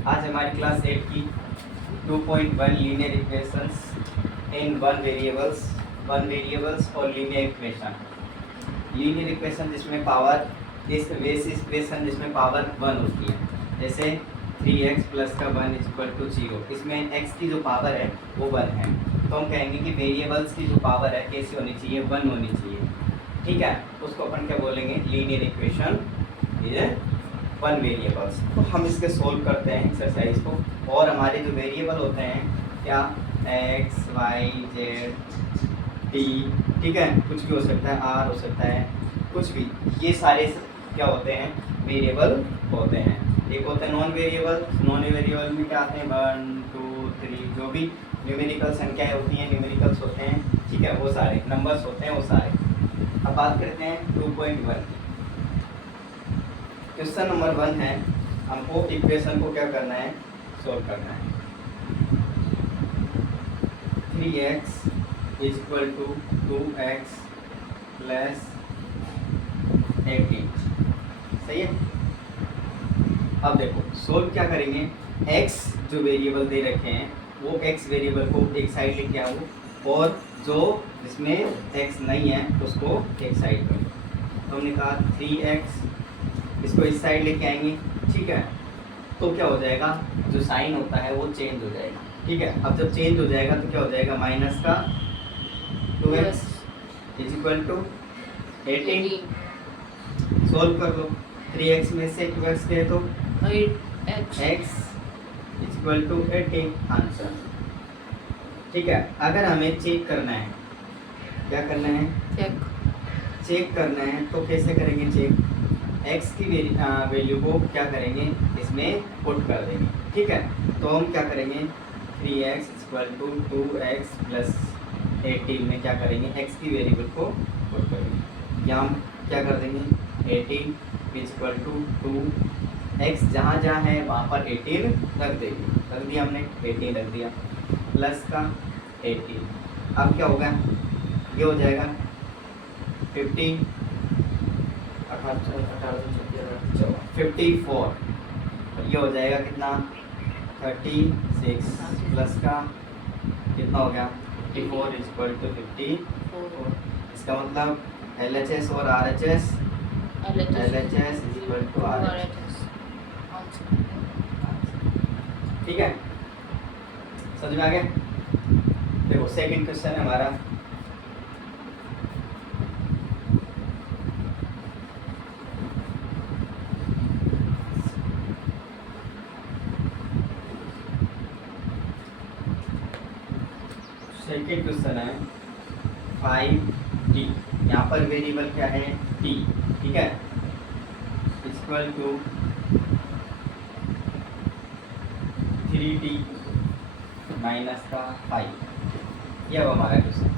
आज हमारी क्लास 8 की 2.1 linear equations in one variables और लीनियर इक्वेशन। लीनियर इक्वेशन जिसमें पावर इस बेसिस इक्वेशन जिसमें पावर 1 होती है, जैसे 3x प्लस का 1 इक्वल टू 0। इसमें x की जो पावर है वो 1 है, तो हम कहेंगे कि वेरिएबल्स की जो पावर है कैसी होनी चाहिए, 1 होनी चाहिए। ठीक है, उसको अपन क्या बोलेंगे, लीनियर इक्वेशन ये 1 वेरिएबल्स। तो हम इसके सोल्व करते हैं एक्सरसाइज को, और हमारे जो वेरिएबल होते हैं क्या, x y z t, ठीक है, कुछ भी हो सकता है, r हो सकता है, कुछ भी, ये सारे क्या होते हैं, वेरिएबल होते हैं। एक होते हैं नॉन वेरिएबल में क्या आते हैं, 1 2 3, जो भी न्यूमेरिकल संख्याएं होती हैं, न्यूमेरिकल्स होते हैं, ठीक है, वो सारे नंबर्स होते हैं, वो सारे। अब बात करते हैं 2.1 की। क्वेश्चन नंबर 1 है, हमको इक्वेशन को क्या करना है, सोल्व करना है। 3x equal to 2x plus 18, सही है। अब देखो सोल्व क्या करेंगे, x जो वेरिएबल दे रखे हैं वो x वेरिएबल को एक साइड लेके आओ, और जो जिसमें x नहीं है उसको एक साइड करो। तो हमने कहा 3x, इसको इस साइड लेके आएंगे, ठीक है, तो क्या हो जाएगा, जो साइन होता है वो चेंज हो जाएगा, ठीक है। अब जब चेंज हो जाएगा तो क्या हो जाएगा, माइनस का 2x is equal to 18। Solve कर लो, 3x में से 2x गए तो x is equal to 18 answer, ठीक है। अगर हमें चेक करना है, क्या करना है, चेक करना है, तो कैसे करेंगे चेक, x की वैल्यू को क्या करेंगे, इसमें पुट कर देंगे, ठीक है। तो हम क्या करेंगे, 3x equal to 2x plus 18 में क्या करेंगे, x की वेरिएबल को पुट करेंगे। यहाँ हम क्या कर देंगे, 18 इक्वल टू 2x, जहाँ जहाँ है वहाँ पर 18 रख देंगे, रख दिया हमने, 18 रख दिया, प्लस का 18। अब क्या होगा, ये हो जाएगा 50 54, ये हो जाएगा कितना, 36 प्लस का कितना हो गया, 54 इक्वल टू 54। इसका मतलब LHS और RHS, LHS equal to RHS, ठीक है, समझ में आ गया। देखो सेकंड क्वेश्चन है हमारा, सेकंड क्वेश्चन है 5t, यहाँ पर वेरिएबल क्या है, t, ठीक है, इक्वल टू 3t माइनस का 5। यह हमारा क्वेश्चन,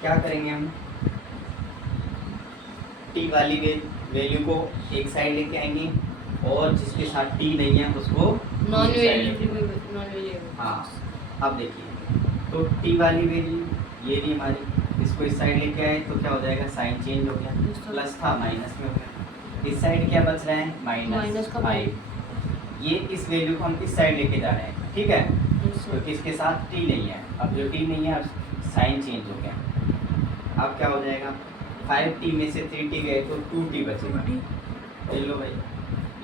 क्या करेंगे हम, t वाली वैल्यू को एक साइड लेके आएंगे, और जिसके साथ t नहीं है उसको नॉन वेरिएबल। हाँ, अब देखिए, तो t वाली वैल्यू ये रही हमारी, इसको इस साइड लेके आए तो क्या हो जाएगा, साइन चेंज हो गया, प्लस था माइनस में हो गया, इस साइड क्या बच रहा है, माइनस का 5। ये इस वैल्यू को हम इस साइड लेके जा रहे हैं, ठीक है, तो किसके साथ t नहीं है, अब जो t नहीं है अब साइन चेंज हो गया। अब क्या हो जाएगा, 5t में से 3t गए तो 2t बचेगा, चलो भाई,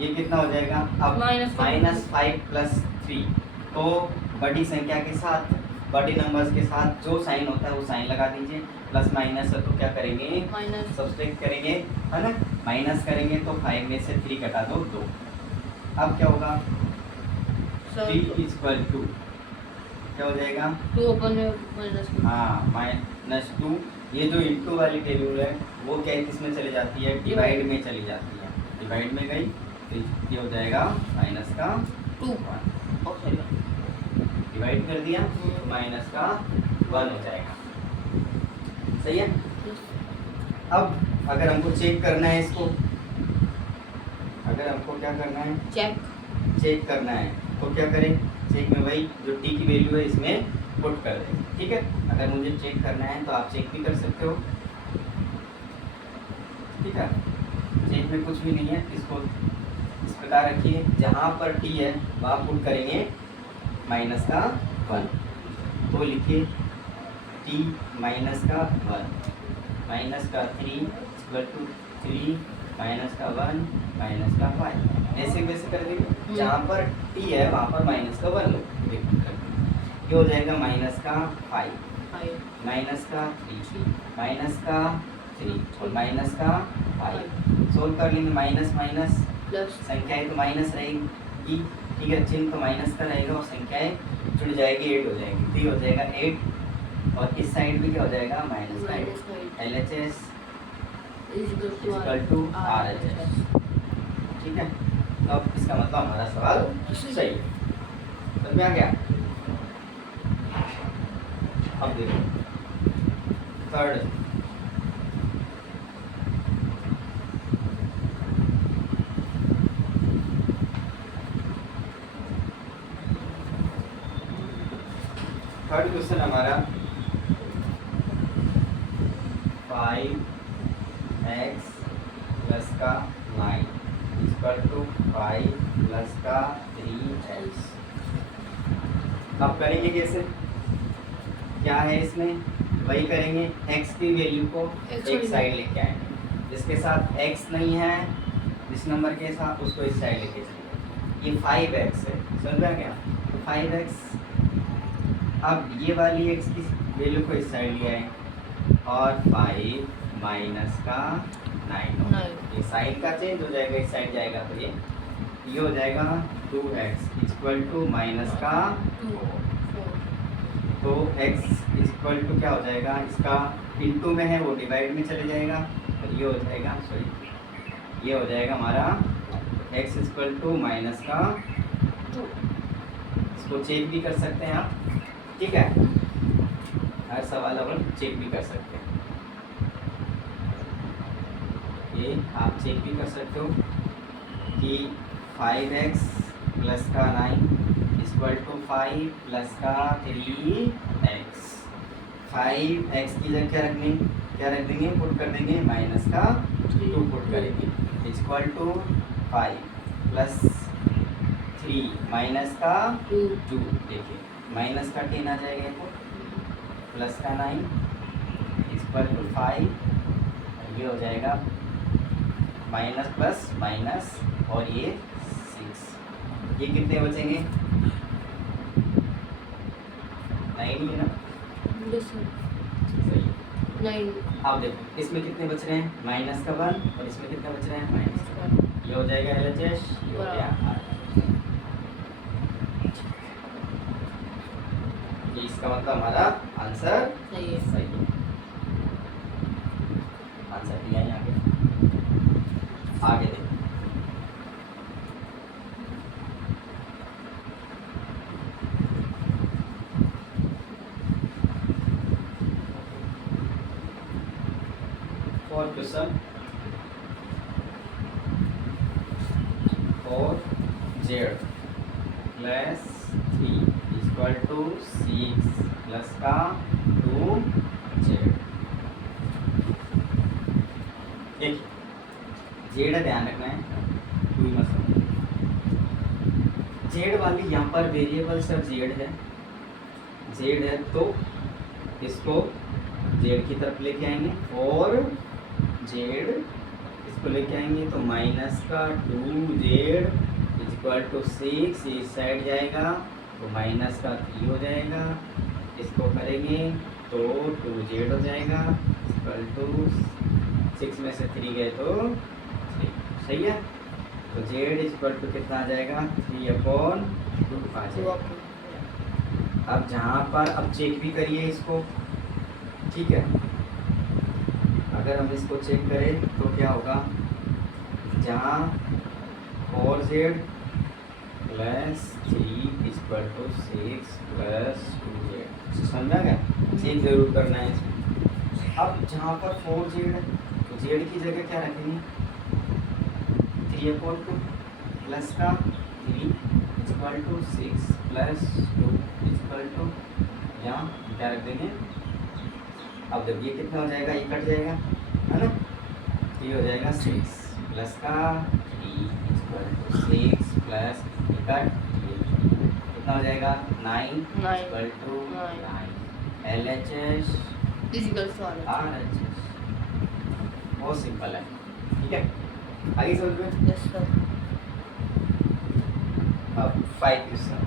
ये कितना हो जाएगा, अब -5 प्लस 3, तो बड़ी संख्या के साथ, बड़ी नंबर्स के साथ जो साइन होता है वो साइन लगा दीजिए, प्लस माइनस है तो क्या करेंगे, सब्सट्रैक्ट करेंगे, है ना, माइनस करेंगे तो 5 में से 3 घटा दो 2। अब क्या होगा, 3 इक्वल टू क्या हो जाएगा, 2 अपन माइनस, हाँ -2। ये जो इंटू वाली वैल्यू है वो क्या किसमें चली जाती है, डिवाइड में चली जाती है, डिवाइड में गई तो ये हो जाएगा माइनस का 2, डिवाइड कर दिया तो माइनस का 1 हो जाएगा, सही है। अब अगर हमको चेक करना है इसको, अगर हमको क्या करना है, चेक करना है, तो क्या करें, चेक में वही जो t की वैल्यू है इसमें पुट कर दें, ठीक है। अगर मुझे चेक करना है तो आप चेक भी कर सकते हो, ठीक है, चेक में कुछ भी नहीं है, इसको इस प्रकार रखिए, जहाँ पर टी है वहाँ पुट करेंगे माइनस का 1, तो लिखिए टी माइनस का 1 माइनस का 3 इक्वल टू 3 माइनस का 1 माइनस का 5, ऐसे वैसे कर देंगे। जहाँ पर टी है वहाँ पर माइनस का 1 लो, ये हो जाएगा माइनस का 5 माइनस का 3 माइनस का 3 और माइनस का 5। सोल्व कर लेंगे, माइनस माइनस प्लस संख्याएं तो माइनस रहेगी, ठीक है, चिन्ह तो माइनस का रहेगा और संख्याएं जुड़ जाएगी, 8 हो जाएगी, तो ये हो जाएगा 8 और इस साइड भी क्या हो जाएगा माइनस का 8। LHS इक्वल टू RHS, ठीक है। तो अब इसका मतलब हमारा सवाल सही है, समझ में आ गया। अब देखो थर्ड, थर्ड क्वेश्चन हमारा 5x प्लस का 9 इक्वल टू 5 प्लस का 3x। अब करेंगे कैसे, क्या है इसमें, वही करेंगे, x की वैल्यू को एक साइड लेके आएंगे, जिसके साथ x नहीं है जिस नंबर के साथ उसको इस साइड लेके चलेंगे। ये 5x है, समझ में आ गया, तो 5x, अब ये वाली x की वैल्यू को इस साइड ले आए और 5 माइनस का 9, ये साइन का चेंज हो जाएगा, इस साइड जाएगा तो ये हो जाएगा 2x इक्वल टू माइनस का 4। तो x इक्वल टू क्या हो जाएगा, इसका इनटू में है वो डिवाइड में चले जाएगा और ये हो जाएगा, सॉरी, ये हो जाएगा हमारा x इक्वल टू माइनस का 2। इसको चेक भी कर सकते हैं आप, ठीक है, हर सवाल अपन चेक भी कर सकते हैं, ये आप चेक भी कर सकते हो कि 5x प्लस का 9 इक्वल टू 5 प्लस का 3x। 5x की जगह क्या रख देंगे, पुट कर देंगे माइनस का 2 पुट करेंगे इक्वल टू 5 प्लस 3 माइनस का 2, देखिए माइनस का 10 आ जाएगा, तो प्लस का 9 इक्वल टू 5, ये हो जाएगा माइनस प्लस माइनस और ये 6, ये कितने बचेंगे, 9 ही है ना, सही। 9 अब देखो इसमें कितने बच रहे हैं, माइनस का 1 और इसमें कितने बच रहे हैं, माइनस का 1, ये हो जाएगा LHS, ये हो गया R। इसका मतलब हमारा आंसर सही है, सही है, आंसर दिया है। आगे देखो, fourth question 4z plus 3 equal to 6 plus का 2z। देखिए जेड ध्यान रखना है, कोई मत समझो, जेड वाली यहाँ पर वेरिएबल सब जेड है, तो इसको जेड की तरफ लेके आएंगे और जेड इसको लेके आएंगे तो माइनस का 2z इक्वल टू 6, इस साइड जाएगा तो माइनस का 3 हो जाएगा, इसको करेंगे तो 2z हो जाएगा इक्वल टू 6 में से 3 गए तो 3, सही है। तो z इक्वल टू कितना आ जाएगा, 3/2 आ जाएगा। अब जहाँ पर अब चेक भी करिए इसको, ठीक है, अगर हम इसको चेक करें तो क्या होगा, जहाँ 4z plus 3 equal to 6 plus 2z, समझ आ गया, चेक जरूर करना है इसमें। अब जहाँ पर 4z है तो z की जगह क्या रखेंगे, 3/2 प्लस का 3 equal to 6 plus 2 equal to, यहाँ क्या रख देंगे। अब जब ये कितना हो जाएगा, ये कट जाएगा, है ना, ये हो जाएगा 6 प्लस का 3 इक्वल टू प्लस कितना हो जाएगा 9 9 equal to 9 LHS is equal solve RHS। बहुत सिंपल है, ठीक है। आगे समझ में। यस सर अब 5 क्वेश्चन।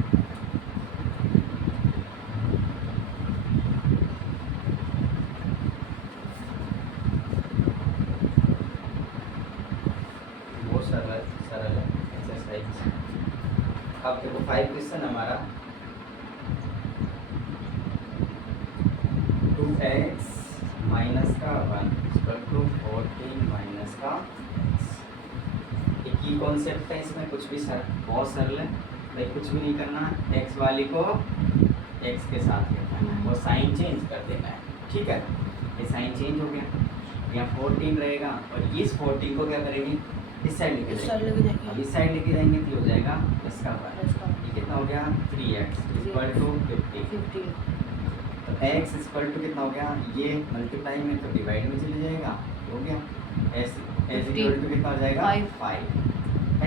बहुत सरल सरल है एक्सरसाइज। अब देखो 5 क्वेश्चन हमारा 2x माइनस का 1 इक्वल टू 14 माइनस का x। एक ही कॉन्सेप्ट है, इसमें कुछ भी सर बहुत सरल है भाई, कुछ भी नहीं करना। x वाली को x के साथ लेना है और साइन चेंज कर देना है, ठीक है। ये साइन चेंज हो गया, यहाँ 14 रहेगा और इस 14 को क्या करेंगे इस साइड लेके इस साइड जाएंगे। लेके जाएंगे। अब इस साइड लेके जाएंगे तो ये हो जाएगा इसका वन। इसका ये कितना हो गया 3x इक्वल टू 50। 50 तो x इक्वल टू कितना हो गया, ये मल्टीप्लाई में तो डिवाइड में चले जाएगा, हो गया s इक्वल टू कितना हो जाएगा 5।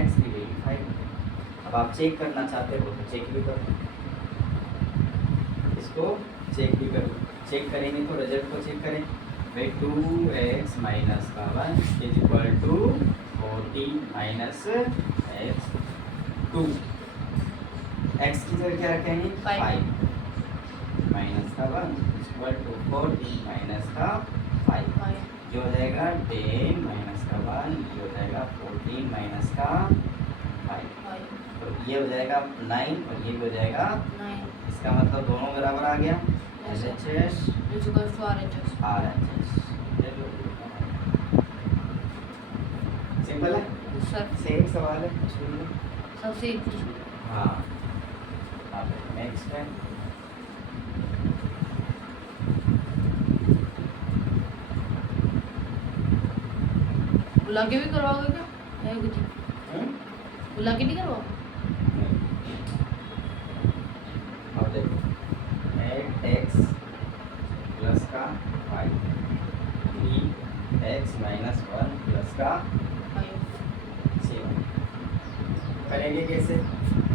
x की वैल्यू 5। अब आप चेक करना चाहते हो तो चेक भी करो, इसको चेक भी करो। चेक करेंगे तो रिजल्ट को चेक करें भाई 2x माइनस का 1 is equal to 14 minus x 2। x की जगह क्या रखेंगे 5 माइनस का 1 इक्वल टू 14 माइनस का 5। 5 ये हो जाएगा 10 माइनस का 1, ये हो जाएगा 14 माइनस का 5। 5 तो ये हो जाएगा 9 और ये भी हो जाएगा 9 इसका मतलब दोनों बराबर आ गया। LHS is equal to RHS RHS। Simple है, सर सेम सवाल है, कुछ भी नहीं। सबसे इजी हाँ अब नेक्स्ट है बुला के भी करवाओगे क्या है कुछ बुला के नहीं करवाओ अब देखो 8x प्लस का 5 3x माइनस 1 प्लस का 7 करेंगे कैसे।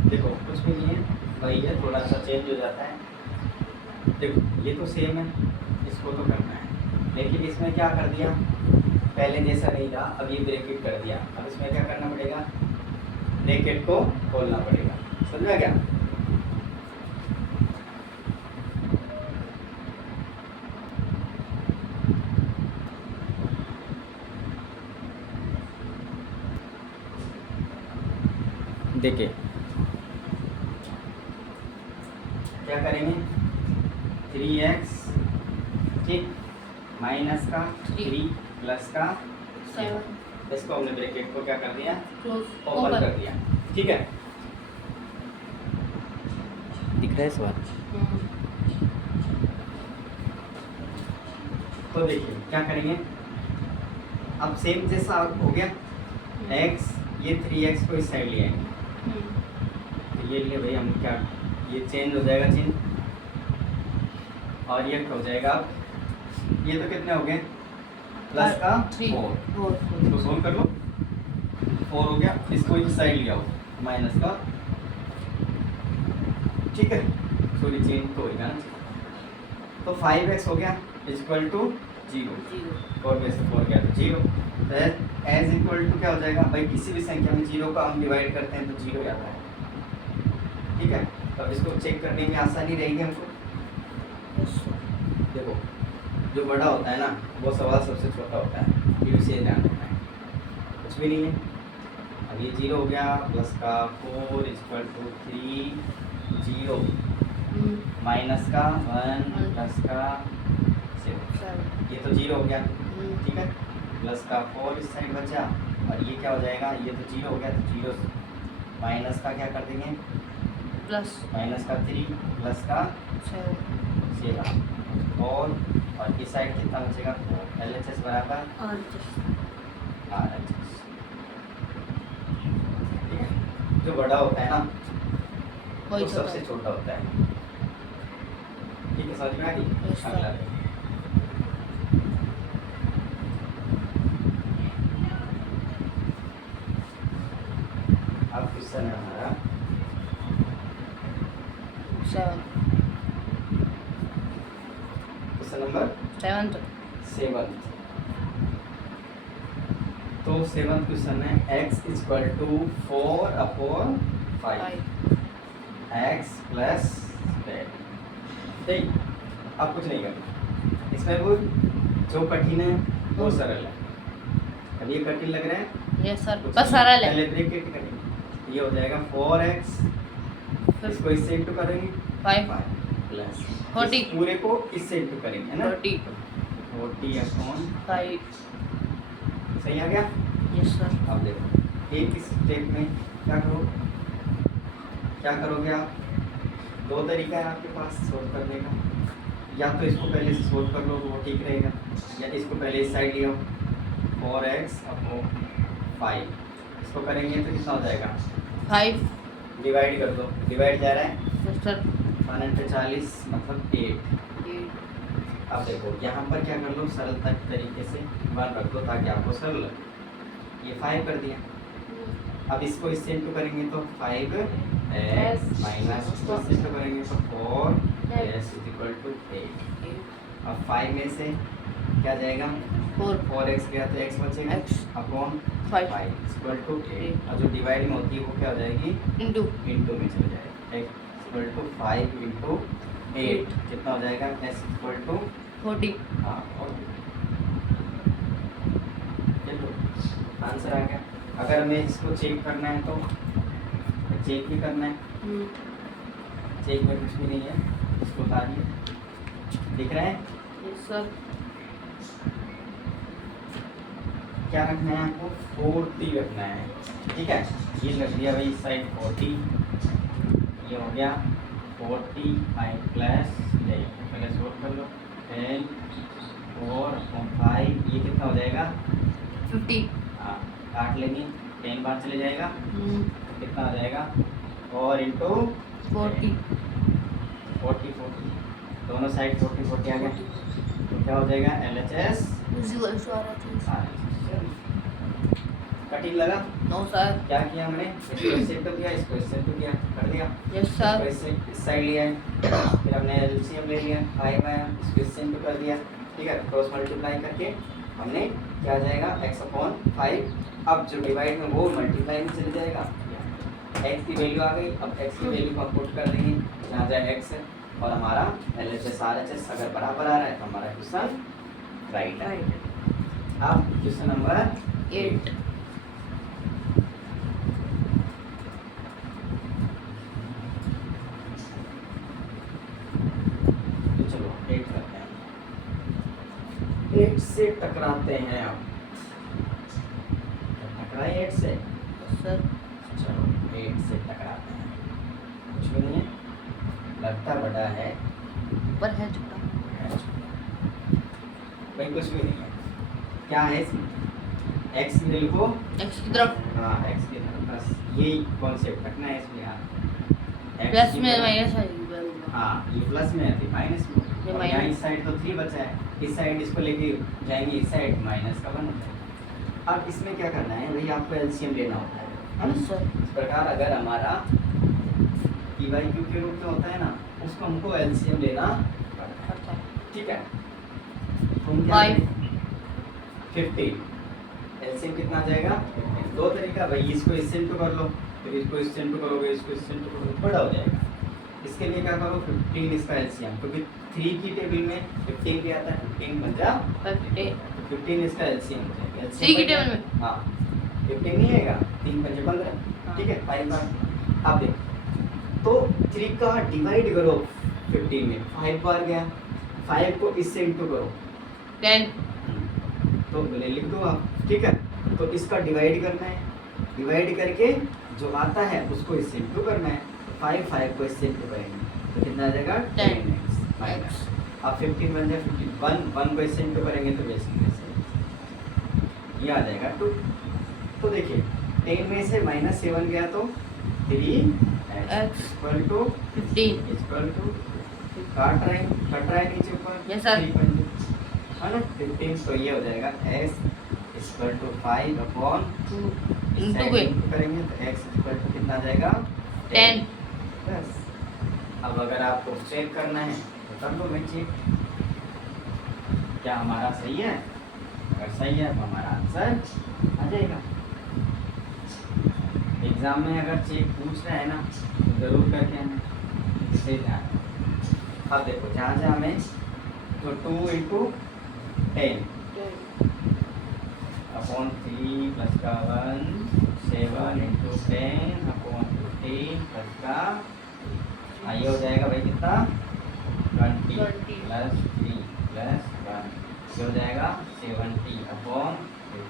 देखो कुछ भी नहीं है, वही है, थोड़ा सा चेंज हो जाता है। देखो ये तो सेम है, इसको तो करना है, लेकिन इसमें क्या कर दिया, पहले जैसा नहीं था, अब ये ब्रैकेट कर दिया। अब इसमें क्या करना पड़ेगा, ब्रैकेट को खोलना पड़ेगा, समझ में क्या। देखिए क्या करेंगे 3x ठीक माइनस का 3 प्लस का 7 इसको हमने ब्रैकेट को क्या कर दिया क्लोज ओपन कर दिया, ठीक है। दिख रहा है इस बार। तो देखिए क्या करेंगे, अब सेम जैसा हो गया x, ये 3x को इस साइड ले आएंगे, तो ये लिए भाई हम क्या, ये चेंज हो जाएगा चिन्ह और ये हो जाएगा। ये तो कितने हो गए प्लस का 4, इसको सोल्व कर लो 4 हो गया, इसको इस साइड ले आओ माइनस का, ठीक है। सॉरी चेंज तो होगा ना, तो 5x हो गया इक्वल टू 0 4 में से 4 गया तो 0। एज इक्वल टू क्या हो जाएगा भाई, किसी भी संख्या में 0 का हम डिवाइड करते हैं तो 0 आता है, ठीक है। तो अब इसको चेक करने में आसानी रहेगी हमको। देखो जो बड़ा होता है ना वो सवाल सबसे छोटा होता है, फिर से ध्यान रखना है, कुछ भी नहीं है। अब ये 0 हो गया प्लस का 4 इक्वल टू 3 0 माइनस का 1 प्लस का 7, ये तो 0 हो गया, ठीक है। प्लस का 4 इस साइड बचा और ये क्या हो जाएगा, ये तो 0 हो गया तो 0 माइनस का क्या कर देंगे प्लस माइनस का 3 प्लस का 7 और इस साइड कितना बचेगा 4। LHS बराबर RHS, ठीक है। जो बड़ा होता है ना वो सबसे छोटा होता है, ठीक है, समझ में आ गई। अगला अब क्वेश्चन है हमारा 7 क्वेश्चन नंबर 7 7। तो 7th क्वेश्चन है x equal to 4/5 x plus ठीक। अब कुछ नहीं करना इसमें, वो जो कठिन है वो सरल है। अब ये कठिन लग रहा है, यस सर, कुछ बस सरल है। पहले ब्रैकेट करेंगे, ये हो जाएगा 4x, इसको इससे इंटू करेंगे 5 प्लस 40 इस पूरे को इससे इंटू करेंगे, है ना, 30 40/5। 5 सही आ गया। Yes sir. अब देखो एक स्टेप में क्या करोगे आप, दो तरीका है आपके पास सोल्व करने का। या तो इसको पहले से सोल्व कर लो तो वो ठीक रहेगा, या इसको पहले इस साइड लियो 4x/5, इसको करेंगे तो कितना हो जाएगा 5 डिवाइड कर दो, डिवाइड जा रहा है यस सर। 140 मतलब 8। 8 अब देखो यहाँ पर क्या कर लो, सरलता तरीके से 1 रख दो ताकि आपको सरल लगे। ये 5 कर दिया, अब इसको इससे इंटू करेंगे तो 5x माइनस इसको इससे इंटू करेंगे तो 4s इक्वल टू 8। अब 5 में से क्या जाएगा 4x गया तो x बचेगा x अपॉन 5 5 इक्वल टू 8। और जो डिवाइड में होती है वो क्या हो जाएगी इंटू इंटू में चले जाएगा, x इक्वल टू 5 इंटू 8 कितना हो जाएगा s इक्वल टू 40 हाँ, और चलो आंसर आ गया। अगर हमें इसको चेक करना है तो चेक भी करना है, चेक में कुछ भी नहीं है, इसको उतारिए, दिख रहा है यस सर। क्या रखना है आपको 40 रखना है, ठीक है। ये रख दिया भाई इस साइड 40, ये हो गया 40 प्लस पहले सोल्व कर लो 10 4/5, ये कितना हो जाएगा 50 हाँ, काट लेंगे 10 बार चले जाएगा कितना हो जाएगा 4 इंटू 40 40 दोनों साइड 40 आ गया तो क्या हो जाएगा LHS। कठिन लगा नो सर। क्या किया हमने, इसको इससे इंटू किया, इसको इससे इंटू किया, कर दिया, यस सर। इसको इससे इस साइड लिया है, फिर हमने LCM ले लिया 5 आया, इसको इससे इंटू कर दिया, ठीक है। क्रॉस मल्टीप्लाई करके हमने क्या आ जाएगा x/5। अब जो डिवाइड में वो मल्टीप्लाई में चले जाएगा, x की वैल्यू आ गई। अब x की वैल्यू को पुट कर देंगे जहाँ जाए x है, और हमारा LHS RHS अगर बराबर आ रहा है तो हमारा क्वेश्चन राइट है। अब क्वेश्चन नंबर 8 तो चलो 8 करते हैं, 8 से टकराते हैं। अब टकराए 8 से, सर। चलो 8 से टकराते हैं, कुछ भी नहीं है, लगता बड़ा है पर है छोटा। भाई कुछ भी नहीं है। क्या है इसमें x की वैल्यू को x की तरफ हाँ x की तरफ, बस यही कॉन्सेप्ट रखना है इसमें यार। X प्लस की में वैल्यू- माइनस है। हाँ ये प्लस में आती माइनस में, ये और माइनस। यहाँ इस साइड तो 3 बचा है, इस साइड इसको लेके जाएंगे, इस साइड माइनस का 1 होता है। अब इसमें क्या करना है भाई, आपको LCM लेना होता है ना? Yes sir. इस प्रकार अगर हमारा PYQ के रूप में होता है ना, उसको हमको LCM लेना पड़ता है, ठीक है। तुम क्या 15 LCM कितना आ जाएगा, दो तरीका भाई, इसको इससे इंटू कर लो, फिर इसको इससे इंटू करोगे, इसको इससे इंटू करोगे, बड़ा हो जाएगा। इसके लिए क्या करो 15 इसका LCM, क्योंकि 3 की टेबल में 15 भी आता है, 15 बन जा 15 इसका LCM हो जाएगा। 3 की टेबल में हाँ 15 नहीं आएगा, 3 पंजे 15, ठीक है। 5 बार आप देखो तो 3 का डिवाइड करो 15 में, 5 बार गया, 5 को इससे इंटू करो 10 तो बोले लिख दो आप, ठीक है। तो इसका डिवाइड करना है, डिवाइड करके जो आता है उसको इससे इंटू करना है, 5 को इससे इंटू करेंगे तो कितना आ जाएगा 10x माइनस। अब 15 बन जाए 1 को इससे इंटू करेंगे तो वैसे ये आ जाएगा 2। तो देखिए 10 में से -7 गया तो 3x equal to 15 equal to cut रहा है नीचे ऊपर, Yes, sir. 3 पंजे है ना 15, तो ये हो जाएगा s equal to 5/2 Into side के। इंटू करेंगे तो x इक्वल टू कितना आ जाएगा 10 बस। अब अगर आपको चेक करना है तो कर लो मैं चेक, क्या हमारा सही है? अगर सही है तो हमारा आंसर आ जाएगा। एग्जाम में अगर चेक पूछ रहा है ना तो जरूर करके आना, इसे ध्यान। अब देखो जहाँ जहाँ में तो 2 इंटू 10 अपॉन 3 प्लस का 1 7 इंटू 10 अपॉन 15 प्लस का ये हो जाएगा भाई कितना 20 प्लस 3 प्लस 1 ये हो जाएगा 70 अपॉन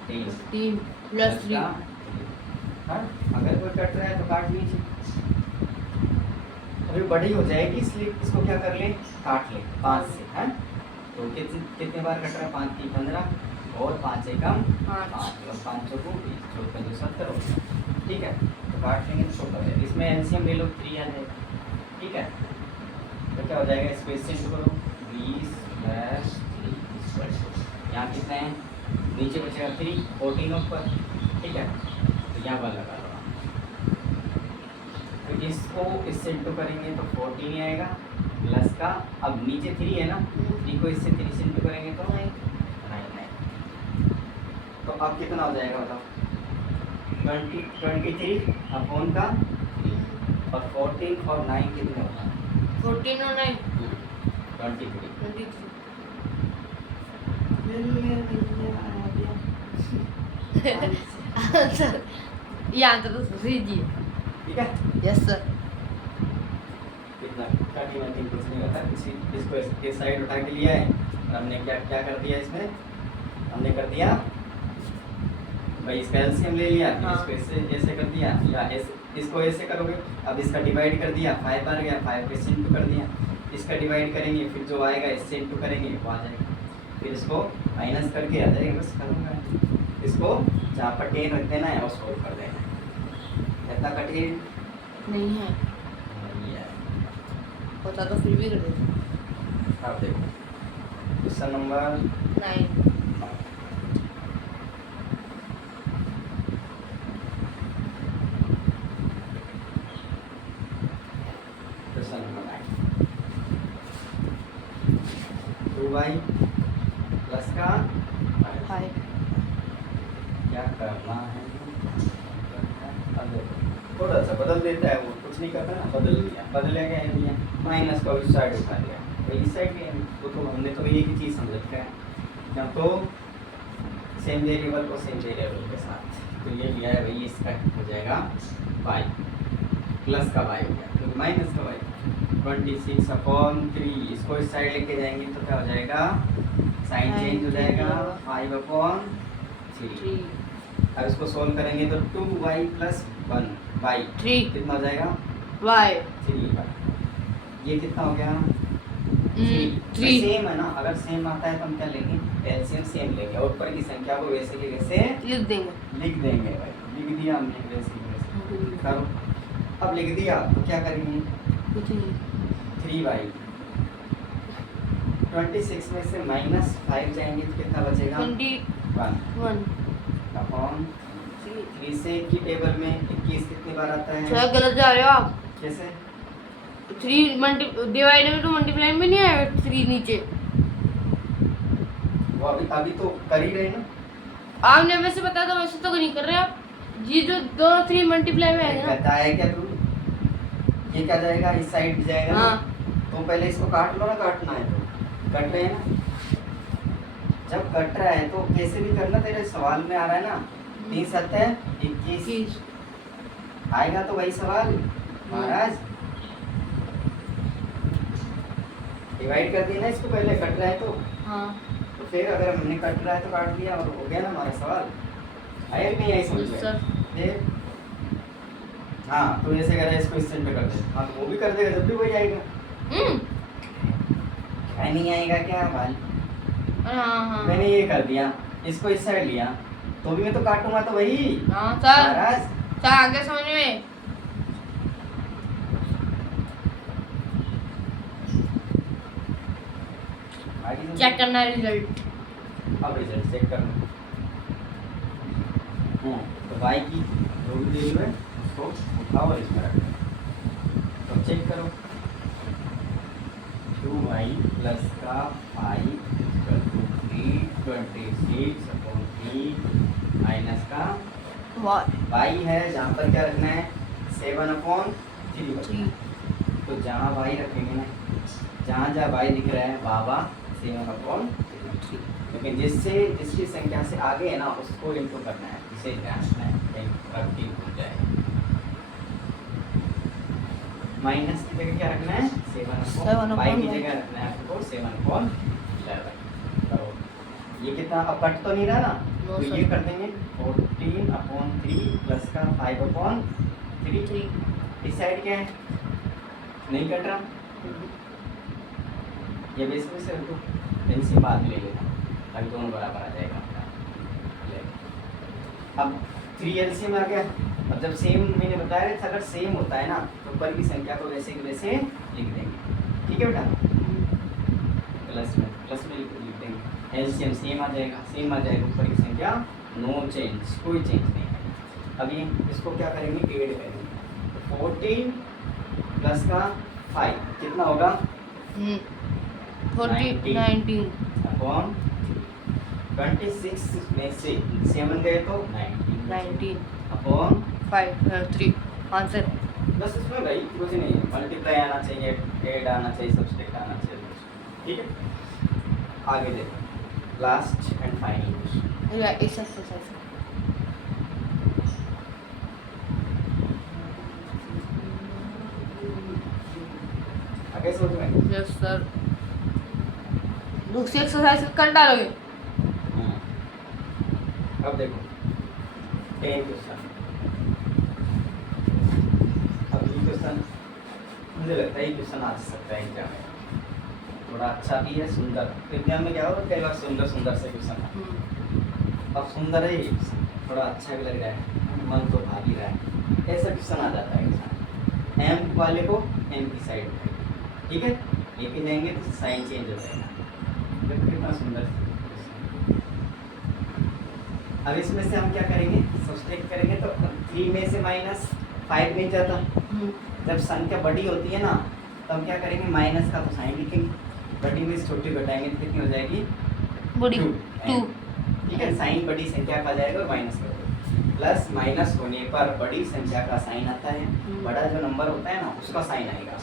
15 3 प्लस 3 हाँ, अगर कोई कट रहा है तो काट लीजिए, अभी बड़ी हो जाएगी इसलिए इसको क्या कर ले काट ले 5 से है। तो कितने बार कट रहा है 5 3 15 और 5 एकम 5 और 5 चौको 20 चौको 70 हो गया। ठीक है तो काट लेंगे तो छोटा हो जाएगा, इसमें एलसीएम ले लो 3 आ जाएगा। ठीक है तो क्या हो जाएगा इसको इससे इंटू करो 20 प्लस 3 यहाँ कितना है नीचे बचेगा 3 14 ऊपर। ठीक है तो यहाँ 1 लगा लो। तो इसको इससे इंटू करेंगे तो 14 ही आएगा प्लस का, अब नीचे 3 है ना 3 को इससे 3 से इंटू करेंगे तो 9 तो अब कितना हो जाएगा बताओ 23 अपॉन का 3 और 14 और 9 कितने होता है 14 और 9 23 आंसर ये आंसर तो सही जी। ठीक है यस सर। कितना कटिंग वटिंग कुछ नहीं होता, इसको इस साइड उठा के लिया है और हमने क्या क्या कर दिया इसमें, हमने कर दिया भाई इसका एलसीएम ले लिया फिर इसको इससे ऐसे कर दिया या इसको ऐसे करोगे। अब इसका डिवाइड कर दिया 5 बार गया 5 को इससे इंटू कर दिया, इसका डिवाइड करेंगे फिर जो आएगा इससे इंटू करेंगे वो आ जाएगा, फिर इसको माइनस करके आ जाएगा बस करूँगा। इसको जहाँ पर 10 रख देना है और सॉल्व कर देना है, इतना कठिन नहीं है नहीं है। पता तो फिर भी कर देते। आप देखो question number 9 question number 9 2y plus का हाय क्या करना है, अब देखो थोड़ा सा बदल देता है वो, कुछ नहीं करता ना, बदल दिया बदलेगा ये भैया माइनस को इस साइड उठा लिया तो इस साइड भी तो हमने तो एक ही चीज़ समझ रखा है या तो सेम वेरिएबल को सेम वेरिएबल के साथ, तो ये लिया है भाई इसका हो जाएगा y प्लस का y हो गया क्योंकि माइनस का y 26 अपॉन 3 इसको इस साइड लेके जाएंगे तो क्या हो जाएगा साइन चेंज हो जाएगा 5 अपॉन 3। अब इसको सोल्व करेंगे तो 2y प्लस 1 y 3 कितना हो जाएगा y 3y, ये कितना हो गया 3 सेम है ना, अगर सेम आता है तो हम क्या लेंगे एलसीएम सेम लेंगे और ऊपर की संख्या को वैसे के वैसे लिख देंगे। लिख देंगे भाई, लिख दिया हमने वैसे के वैसे करो। अब लिख दिया तो क्या करेंगे कुछ नहीं 3y 26 में से -5 जाएंगे तो कितना बचेगा 1 21 अपॉन 3 से की टेबल में 21 कितनी बार आता है, सर गलत जा रहे हो आप। कैसे 3 डिवाइड में तो मल्टीप्लाई में नहीं आया 3 नीचे। वो अभी तो कर ही रहे ना, आपने वैसे बताया था वैसे तो नहीं कर रहे आप जी, जो 2 3 मल्टीप्लाई में आएगा कहता है क्या तू, ये क्या जाएगा इस साइड जाएगा ना? हाँ तो पहले इसको काट लो ना, काटना है तो कट रहे हैं ना, जब कट रहा है तो कैसे भी करना, तेरे सवाल में आ रहा है ना 3 7 21 21 आएगा तो वही सवाल महाराज डिवाइड कर दिया ना इसको, पहले कट रहा है हाँ तो फिर अगर हमने कट रहा है तो काट लिया और हो गया ना हमारा सवाल। आया कि नहीं आई समझ में? सर फिर हाँ तो ऐसे कह रहा है इसको इस सेंटर कर दे, हाँ तो वो भी कर देगा जब भी वही आएगा, क्या नहीं आएगा क्या भाई। हाँ मैंने ये कर दिया इसको इस साइड लिया तो भी मैं तो काटूंगा तो वही हाँ सर महाराज। सर आगे समझ में आगे समझ- चेक करना है रिजल्ट। अब रिजल्ट चेक करना। तो तो y की जो भी वैल्यू है उसको उठाओ और इसमें रखो। तो चेक करो 2y प्लस का 5 इक्वल टू 326/3 माइनस का y है जहाँ पर क्या रखना है 7/3 रखना है। तो जहाँ y रखेंगे ना, जहाँ जहाँ y दिख रहा है वहाँ 7/3, लेकिन जिसकी संख्या से आगे है ना उसको इनटू करना है, इसे ध्यान रखना है कहीं रख के भूल जाए। माइनस की जगह क्या रखना है 7/, y की जगह रखना है आपको 7/11। तो ये कितना अब कट तो नहीं रहा ना, तो ये कर देंगे 14/3 प्लस का 5/3। इस साइड क्या है नहीं कट रहा, ये बेस में से रखो, इनसे बाद में ले लेना ताकि दोनों बराबर आ जाएगा। अब 3 एलसीएम आ गया। अब जब सेम मैंने बताया था अगर सेम होता है ना तो ऊपर की संख्या को वैसे की वैसे लिख देंगे, ठीक है बेटा, प्लस में लिख देंगे, एलसीएम सेम आ जाएगा, ऊपर की संख्या नो चेंज, कोई चेंज नहीं है। अभी इसको क्या करेंगे ऐड करेंगे, तो 14 प्लस का 5 कितना होगा 19 अपॉन 26 में से 7 गए तो 19 अपॉन 3 आंसर। बस इसमें भाई कुछ नहीं है, मल्टीप्लाई आना चाहिए, ऐड आना चाहिए, सब्सट्रैक्ट आना चाहिए, ठीक है। आगे देखो लास्ट एंड फाइनल क्वेश्चन। या इस एक्सरसाइज आगे सोच में यस सर, दूसरी एक्सरसाइज कर डालोगे। अब देखो 10 क्वेश्चन। अब ये क्वेश्चन मुझे लगता है ये क्वेश्चन आ सकता है एग्जाम में, थोड़ा अच्छा भी है, सुंदर। एग्जाम में क्या होगा कई बार सुंदर से क्वेश्चन है, अब सुंदर है ये क्वेश्चन, थोड़ा अच्छा भी लग रहा है, मन तो भाग ही रहा है, ऐसा क्वेश्चन आ जाता है एग्जाम। एम वाले को एम की साइड में, ठीक है, लेके जाएंगे तो साइन चेंज हो जाएगा। देखो कितना सुंदर। अब इसमें से हम क्या करेंगे सब्सट्रैक्ट करेंगे, तो 3 में से -5 नहीं जाता। जब संख्या बड़ी होती है ना तब क्या करेंगे माइनस का तो साइन लिखेंगे, बड़ी में से छोटी घटाएंगे तो कितनी हो जाएगी बड़ी 2। ठीक है, साइन बड़ी संख्या का जाएगा और माइनस कर दो। प्लस माइनस होने पर बड़ी संख्या का साइन आता है, बड़ा जो नंबर होता है ना उसका साइन आएगा,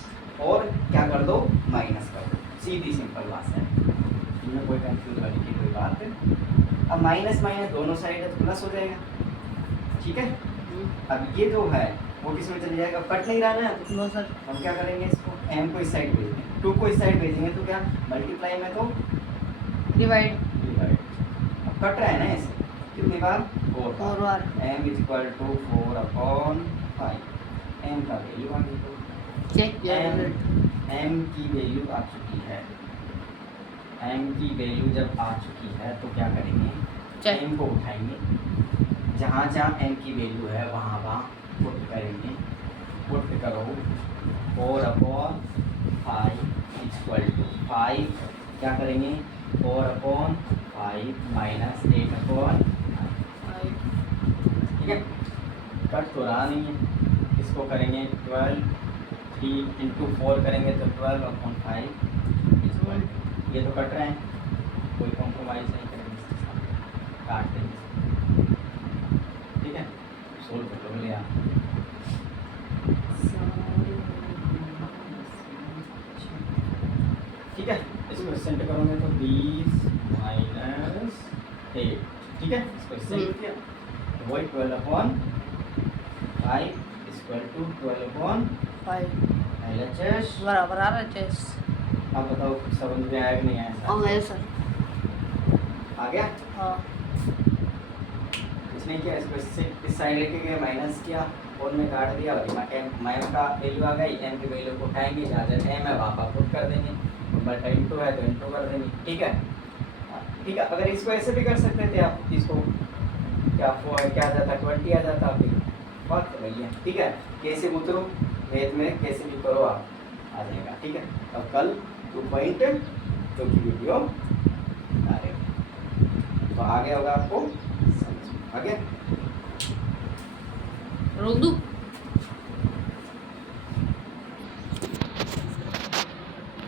और क्या कर दो माइनस कर दो, सीधी सिंपल बात है, इनमें कोई कंफ्यूज वाली की कोई बात है। अब माइनस माइनस दोनों साइड है तो प्लस हो जाएगा, ठीक है। अब ये जो है वो किस में चले जाएगा, कट नहीं रहा ना, नो सर। हम क्या करेंगे इसको m को इस साइड भेजेंगे, 2 को इस साइड भेजेंगे तो क्या मल्टीप्लाई में तो डिवाइड, अब कट रहा है ना ऐसे कितनी बार 4 बार, m = 4/5, m का वैल्यू आ गई, चेक m की वैल्यू आ चुकी है, m की वैल्यू जब आ चुकी है तो क्या करेंगे m को उठाएंगे, जहाँ जहाँ m की वैल्यू है वहाँ वहाँ पुट करेंगे, पुट करो 4/5 = 5, क्या करेंगे 4/5 - 8/5, ठीक है, कट तो रहा नहीं है, इसको करेंगे 12, 3 × 4 करेंगे तो 12/5 = ये तो कट रहे हैं, कोई कॉम्प्रोमाइज़ नहीं करेंगे इसके साथ, काट देंगे, ठीक है, सोल्व कर लो भैया। ठीक है, इसको सेंट करोगे तो 20 - 8, ठीक है, इसको सेंट किया तो वही 12/5 = 12/5 LHS बराबर आ रहा है चेस। अब बताओ समझ में आया कि नहीं आया? है सर। आ गया? हाँ। इसने किया इसको इस साइड लेके गए, माइनस किया और में काट दिया, और m का वैल्यू आ गई, m की वैल्यू को उठाएंगे, जहाँ जहाँ m है वहाँ पर पुट कर देंगे, बट इंटू है तो इंटू कर देंगे, ठीक है। ठीक है, अगर इसको ऐसे भी कर सकते थे आप, इसको क्या क्या आ जाता 20 आ जाता आपकी बात तो भैया, ठीक है। कैसे उतरो वेद में कैसे भी करो आप आ जाएगा, ठीक है। अब कल 2.2 की वीडियो आ रही, तो आ गया होगा आपको समझ, आ गया। रोक दूँ